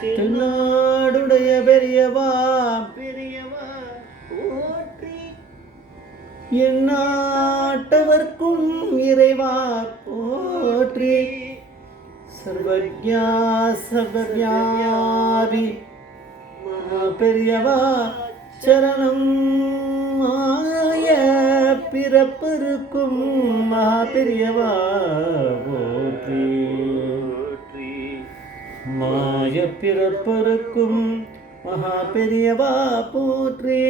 தென்னாடுடைய பெரியவா போற்றி, எந்நாட்டவர்க்கும் இறைவா போற்றி, சர்வஜா சர்வவியாபி பெரியவா சரணம். மாய பிறப்பிருக்கும் பெரியவா போற்றி, மாய பிறப்பிருக்கும் பெரியவா போற்றி.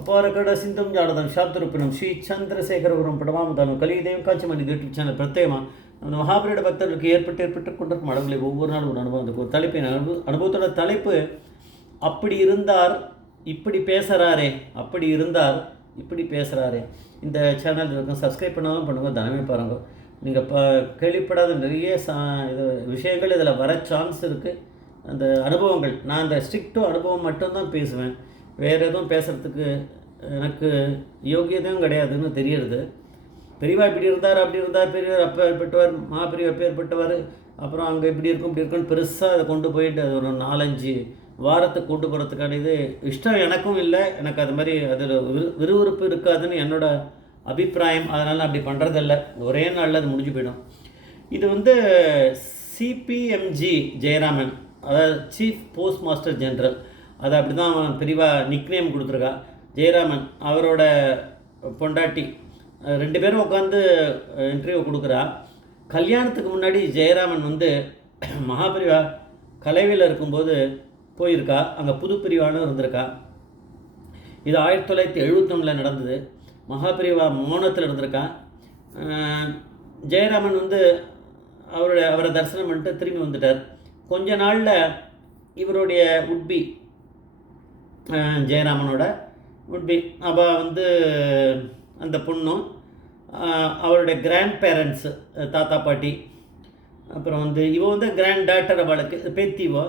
ಅಪಾರಕಡ ಸಿಂಧಂ ಜಾಡದಂ ಶಾಬ್ದರೂಪಿಣಂ ಶ್ರೀ ಚಂದ್ರಶೇಖರಗುರುಂ ಪಡಮಾಮದಾನು ಕಲಿಯುದೇವ ಕಾಚಮಣಿ ಯೂಟ್ಯೂಬ್ சேனல் பிரத்யேகமாக நம்ம மகாபீட பக்தர்களுக்கு ஏற்பட்டு கொண்டிருக்கும் மடங்களை ஒவ்வொரு நாளும் ஒரு அனுபவம். அந்த தலைப்பின் அனுபவத்தோட தலைப்பு அப்படி இருந்தார் இப்படி பேசுகிறாரே, அப்படி இருந்தார் இப்படி பேசுகிறாரே. இந்த சேனல் இருக்கும், சப்ஸ்கிரைப் பண்ணாலும் பண்ணுங்க, தனமே பாருங்க. நீங்கள் கேள்விப்படாத நிறைய இது விஷயங்கள் இதில் வர சான்ஸ் இருக்குது. அந்த அனுபவங்கள், நான் அந்த ஸ்ட்ரிக்டோ அனுபவம் மட்டும்தான் பேசுவேன். வேறு எதுவும் பேசுகிறதுக்கு எனக்கு யோகியதையும் கிடையாதுன்னு தெரியுது. பெரியவா இப்படி இருந்தார் அப்படி இருந்தார், பெரியவர் அப்பேற்பட்டவர், பெரியவர் அப்பேற்பட்டவர், அப்புறம் அங்கே இப்படி இருக்கும் இப்படி இருக்குன்னு பெருசாக அதை கொண்டு போயிட்டு அது ஒரு 4-5 வாரத்துக்கு கொண்டு போகிறதுக்கான இது இஷ்டம் எனக்கும் இல்லை. எனக்கு அது மாதிரி அதில் விறுவிறுப்பு இருக்காதுன்னு என்னோடய அபிப்பிராயம். அதனால் அப்படி பண்ணுறதில்ல. ஒரே நாளில் அது முடிஞ்சு போயிடும். இது சிபிஎம்ஜி ஜெயராமன், அதாவது சீஃப் போஸ்ட் மாஸ்டர் ஜெனரல், அதை அப்படி தான் பெரியவா நிக்நேம் கொடுத்துருக்கா. ஜெயராமன் அவரோட பொண்டாட்டி 2 பேரும் உட்காந்து இன்டர்வியூ கொடுக்குறா. கல்யாணத்துக்கு முன்னாடி ஜெயராமன் மகாபிரிவா கலைவில் இருக்கும்போது போயிருக்கா. அங்கே புது பிரிவானும் இருந்திருக்கா. இது 1971 நடந்தது. மகாபிரிவா மௌனத்தில் இருந்திருக்கா. ஜெயராமன் அவரை தரிசனம் பண்ணிட்டு திரும்பி வந்துட்டார். கொஞ்ச நாளில் இவருடைய உட்பி, ஜெயராமனோட உட்பி அவள் அந்த பொண்ணும் அவருடைய கிராண்ட் பேரண்ட்ஸு, தாத்தா பாட்டி, அப்புறம் இவ கிராண்ட் டாட்டர், அவளுக்கு பேத்திவோ.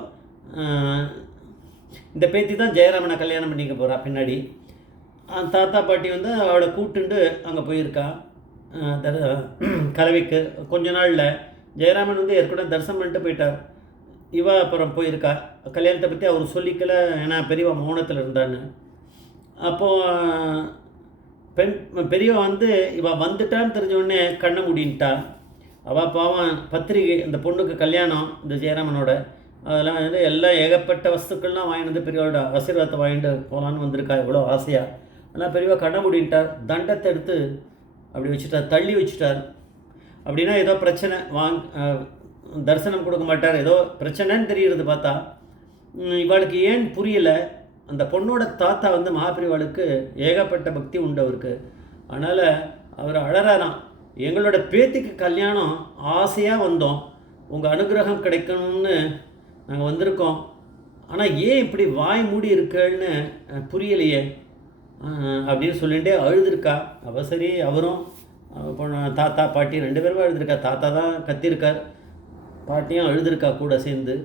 இந்த பேத்தி தான் ஜெயராமனை கல்யாணம் பண்ணிக்க போகிறா பின்னாடி. தாத்தா பாட்டி அவளை கூப்பிட்டுண்டு அங்கே போயிருக்கா கலவைக்கு. கொஞ்ச நாளில் ஜெயராமன் ஏற்கனவே தரிசனம் பண்ணிட்டு போயிட்டார். இவ அப்புறம் போயிருக்கா. கல்யாணத்தை பற்றி அவர் சொல்லிக்கல, ஏன்னா பெரியவா மௌனத்தில் இருந்தான்னு. அப்போது பெரியவா இவ வந்துட்டான்னு தெரிஞ்சவுடனே கண்ணை மூடின்ட்டா. அவள் பாவம் பத்திரிகை, அந்த பொண்ணுக்கு கல்யாணம் இந்த ஜெயராமனோட, அதெல்லாம் எல்லாம் ஏகப்பட்ட வஸ்துக்கள்லாம் வாங்கிட்டு பெரியவோட ஆசீர்வாதத்தை வாங்கிட்டு போகலான்னு வந்திருக்கா. இவ்வளோ ஆசையாக. ஆனால் பெரியவா கண்ணை மூடின்ட்டார். தண்டத்தை எடுத்து அப்படி வச்சுட்டார், தள்ளி வச்சுட்டார். அப்படின்னா ஏதோ பிரச்சனை, தரிசனம் கொடுக்க மாட்டார், ஏதோ பிரச்சனைன்னு தெரிகிறது. பார்த்தா இவளுக்கு ஏன் புரியலை. அந்த பொண்ணோட தாத்தா மகாபிரிவாளுக்கு ஏகப்பட்ட பக்தி உண்டு அவருக்கு. அதனால் அவர் அழறாராம், எங்களோட பேத்திக்கு கல்யாணம் ஆசையாக வந்தோம், உங்கள் அனுகிரகம் கிடைக்கணும்னு நாங்கள் வந்திருக்கோம், ஆனால் ஏன் இப்படி வாய் மூடி இருக்கேன்னு புரியலையே அப்படின்னு சொல்லிகிட்டே அழுதுருக்கா. அவள் சரி, அவரும் தாத்தா பாட்டி 2 பேரும் அழுதுருக்கா. தாத்தா தான் கத்திருக்கார், பாட்டியும் அழுதுருக்கா கூட சேர்ந்து.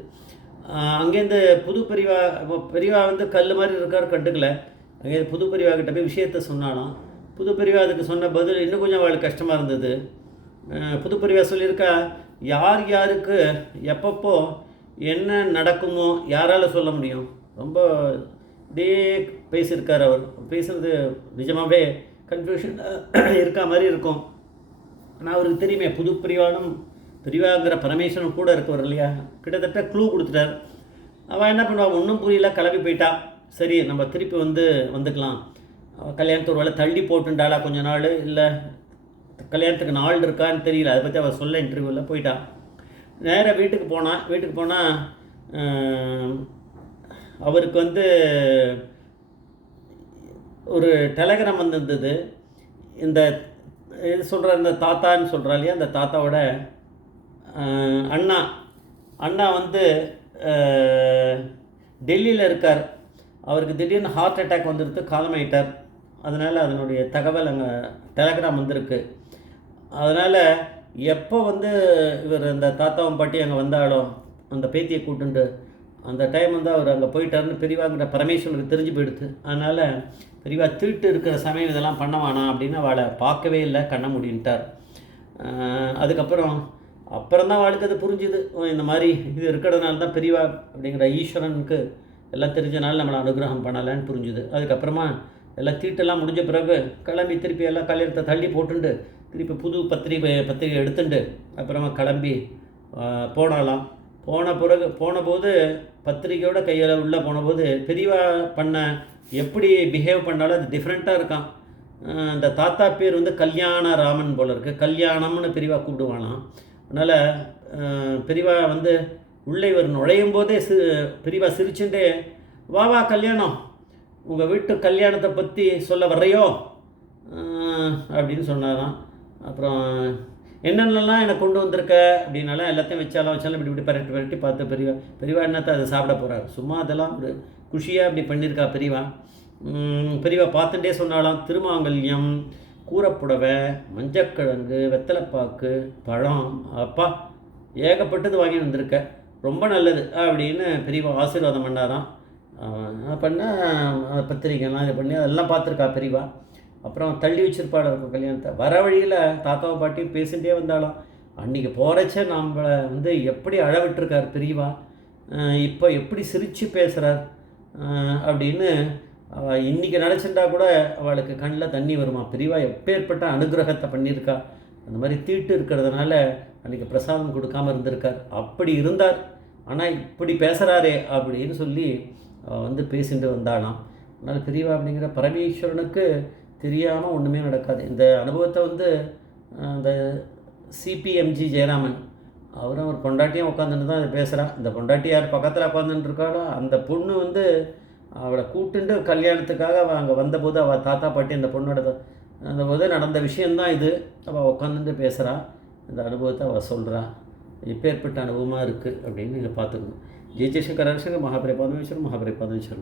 அங்கேருந்து புது பெரியவா கல் மாதிரி இருக்கார், கண்டுக்கல. அங்கேருந்து புது பெரியவா கிட்ட போய் விஷயத்த சொன்னாலும் புது பெரியவா அதுக்கு சொன்ன பதில் இன்னும் கொஞ்சம் அவளுக்கு கஷ்டமாக இருந்தது. புது பெரியவா சொல்லியிருக்கா, யார் யாருக்கு எப்பப்போ என்ன நடக்குமோ யாரால் சொல்ல முடியும். ரொம்ப அப்படியே பேசியிருக்கார். அவர் பேசுகிறது நிஜமாகவே கன்ஃபியூஷன் இருக்கா மாதிரி இருக்கும். ஆனால் அவருக்கு தெரியுமே, புது பெரியவானும் பெரியவாங்கிற பரமேஸ்வரன் கூட இருக்கவர் இல்லையா, கிட்டத்தட்ட க்ளூ கொடுத்துட்டார். அவள் என்ன பண்ணுவாள், ஒன்றும் புரியல, கிளம்பி போயிட்டா. சரி, நம்ம திருப்பி வந்துக்கலாம். கல்யாணத்து ஒரு வேலை தள்ளி போட்டுண்டாளா கொஞ்ச நாள், இல்லை கல்யாணத்துக்கு நாள் இருக்கான்னு தெரியல, அதை பற்றி அவள் சொல்ல இன்டர்வியூவில் போயிட்டா. நேராக வீட்டுக்கு போனால் அவருக்கு ஒரு டெலகிராம் வந்திருந்தது. இந்த இது சொல்கிற இந்த தாத்தான்னு சொல்கிறா இல்லையா, அந்த தாத்தாவோட அண்ணா டெல்லியில் இருக்கார். அவருக்கு திடீர்னு ஹார்ட் அட்டாக் வந்துடுத்து, காலமாயிட்டார். அதனால் அதனுடைய தகவல் அங்கே டெலகிராம் வந்திருக்கு. அதனால் எப்போ இவர் அந்த தாத்தாவும் பாட்டி அங்கே வந்தாலோ, அந்த பேத்தியை கூட்டுண்டு அந்த டைம் அவர் அங்கே போயிட்டாருன்னு பெரியவாங்கிற பரமேஸ்வரனுக்கு தெரிஞ்சு போயிடுது. அதனால் பெரியவா தீட்டு இருக்கிற சமயம் இதெல்லாம் பண்ண வேணாம் அப்படின்னு அவளை பார்க்கவே இல்லை, கண்ண மூடின்ட்டார். அதுக்கப்புறம் அப்புறம் தான் அவளுக்கு அது புரிஞ்சுது. இந்த மாதிரி இது இருக்கிறதுனால தான் பெரியவா அப்படிங்கிற ஈஸ்வரனுக்கு எல்லாம் தெரிஞ்சனால நம்மளை அனுகிரகம் பண்ணலைன்னு புரிஞ்சுது. அதுக்கப்புறமா எல்லாம் தீட்டெல்லாம் முடிஞ்ச பிறகு கிளம்பி திருப்பி எல்லாம் கல்யாணத்தை தள்ளி போட்டுண்டு திருப்பி புது பத்திரிகை எடுத்துண்டு அப்புறமா கிளம்பி போனாலாம். போனபோது பத்திரிக்கையோட கையில் உள்ளே போனபோது பெரியவா பண்ண எப்படி பிஹேவ் பண்ணாலும் அது டிஃப்ரெண்ட்டாக இருக்கான். அந்த தாத்தா பேர் வந்து கல்யாண ராமன் போல இருக்குது. கல்யாணம்னு பெரியவா கூப்பிடுவானாம். அதனால் பெரியவா வந்து உள்ளே இவர் நுழையும் போதே பெரியவா சிரிச்சுட்டே, வா வா கல்யாணம், உங்கள் வீட்டு கல்யாணத்தை பற்றி சொல்ல வர்றையோ அப்படின்னு சொன்னாராம். அப்புறம் என்னென்னலாம் எனக்கு கொண்டு வந்திருக்க அப்படின்னாலாம் எல்லாத்தையும் வச்சாலும் இப்படி பரட்டி பார்த்து பெரியவா என்னத்தை அதை சாப்பிட போகிறார். சும்மா அதெல்லாம் ஒரு குஷியாக இப்படி பண்ணியிருக்கா பெரியவா. பார்த்துட்டே சொன்னாலாம், திருமாங்கல்யம், கூரப்புடவை, மஞ்சக்கிழங்கு, வெத்தலைப்பாக்கு, பழம், அப்பா ஏகப்பட்டது வாங்கி வந்திருக்க, ரொம்ப நல்லது அப்படின்னு பெரியவா ஆசீர்வாதம் பண்ணாராம். பண்ண பத்திரிக்கைலாம் இது பண்ணி அதெல்லாம் பார்த்துருக்கா பெரியவா. அப்புறம் தள்ளி வச்சிருப்பாள் இருக்கும் கல்யாணத்தை. வர வழியில் தாத்தாவை பாட்டியும் பேசிகிட்டே வந்தாலும் அன்றைக்கி போகிறச்ச நம்மளை வந்து எப்படி அழவிட்டுருக்கார் பெரியவா, இப்போ எப்படி சிரித்து பேசுகிறார் அப்படின்னு இன்றைக்கி நினச்சிட்டா கூட அவளுக்கு கண்ணில் தண்ணி வருமா. பெரியவா எப்பேற்பட்ட அனுகிரகத்தை பண்ணியிருக்கா. அந்த மாதிரி தீட்டு இருக்கிறதுனால அன்றைக்கி பிரசாதம் கொடுக்காமல் இருந்திருக்கார். அப்படி இருந்தார், ஆனால் இப்படி பேசுகிறாரே அப்படின்னு சொல்லி வந்து பேசிட்டு வந்தாலாம். அதனால் பெரியவா அப்படிங்கிற பரமேஸ்வரனுக்கு தெரியாமல் ஒன்றுமே நடக்காது. இந்த அனுபவத்தை வந்து அந்த சிபிஎம்ஜி ஜெயராமன் அவரும் ஒரு பொண்டாட்டியும் உட்காந்துட்டு தான் அதை பேசுகிறான். இந்த பொண்டாட்டி யார் பக்கத்தில் உட்காந்துட்டுருக்காளோ அந்த பொண்ணு வந்து அவளை கூட்டுண்டு கல்யாணத்துக்காக அவள் அங்கே வந்தபோது அவள் தாத்தா பாட்டி அந்த பொண்ணோட அந்த போது நடந்த விஷயந்தான் இது. அவள் உட்காந்துட்டு பேசுகிறா, இந்த அனுபவத்தை அவள் சொல்கிறா. இப்பேற்பட்ட அனுபவமாக இருக்குது அப்படின்னு நீங்கள் பார்த்துக்கணும். ஜெயசங்கர் மகாபரிபாதமேஸ்வரர்.